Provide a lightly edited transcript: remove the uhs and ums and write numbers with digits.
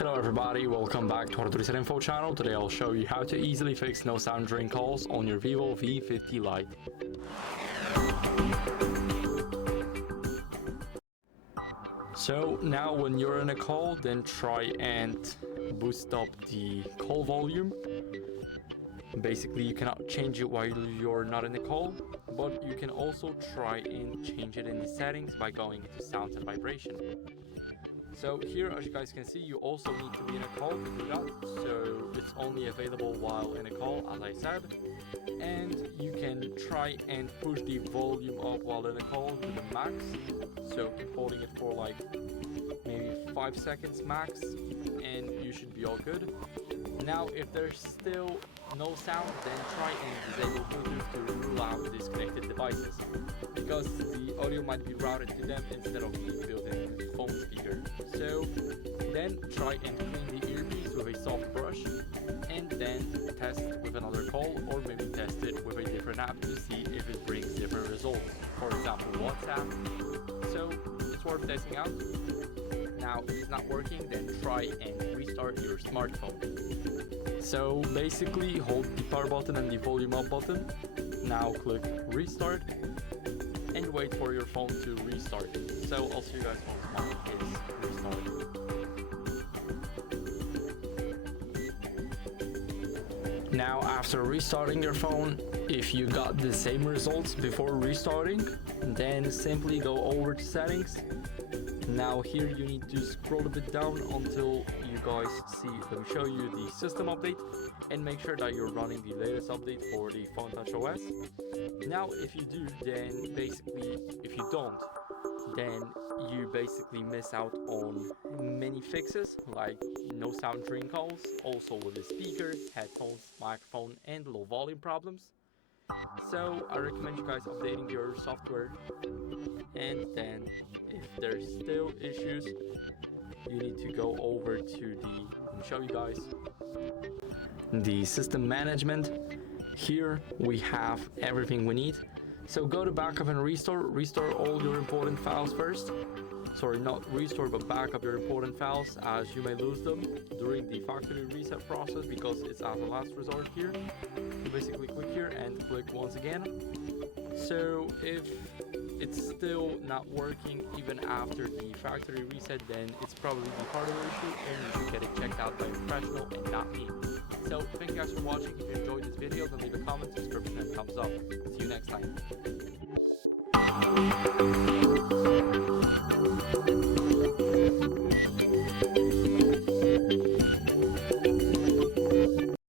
Hello everybody, welcome back to HardReset.Info channel. Today I'll show you how to easily fix no sound during calls on your VIVO V50 Lite. So now when you're in a call, then try and boost up the call volume. Basically you cannot change it while you're not in a call, but you can also try and change it in the settings by going into sounds and vibration. So here, as you guys can see, you also need to be in a call to do that, so it's only available while in a call, as I said. And you can try and push the volume up while in a call to the max, so keep holding it for like maybe 5 seconds max, and you should be all good. Now if there's still no sound, then try and disable Bluetooth to rule out disconnected devices, because the audio might be routed to them instead of the built-in phone speaker. So then try and clean the earpiece with a soft brush, and then test with another call, or maybe test it with a different app to see if it brings different results, for example WhatsApp. So it's worth testing out. Now if it's not working, then try and restart your smartphone. So basically hold the power button and the volume up button. Now click restart and wait for your phone to restart. So I'll see you guys once mine is restarted. Now after restarting your phone, if you got the same results before restarting, then simply go over to settings. Now here you need to scroll a bit down until you guys see, let me show you the system update, and make sure that you're running the latest update for the Phone Touch OS. Now if you do, then basically, if you don't, then you basically miss out on many fixes like no sound during calls, also with the speaker, headphones, microphone, and low volume problems. So I recommend you guys updating your software, and then if there's still issues, you need to go over to the, let me show you guys, the system management. Here we have everything we need. So go to backup and restore all your important files first. Sorry, not restore, but backup your important files, as you may lose them during the factory reset process, because it's as a last resort here. You basically click here and click once again. So if it's still not working even after the factory reset, then it's probably the hardware issue, and you should get it checked out by a professional and not me. So thank you guys for watching. If you enjoyed this video, then leave a comment, subscription, and thumbs up. See you next time.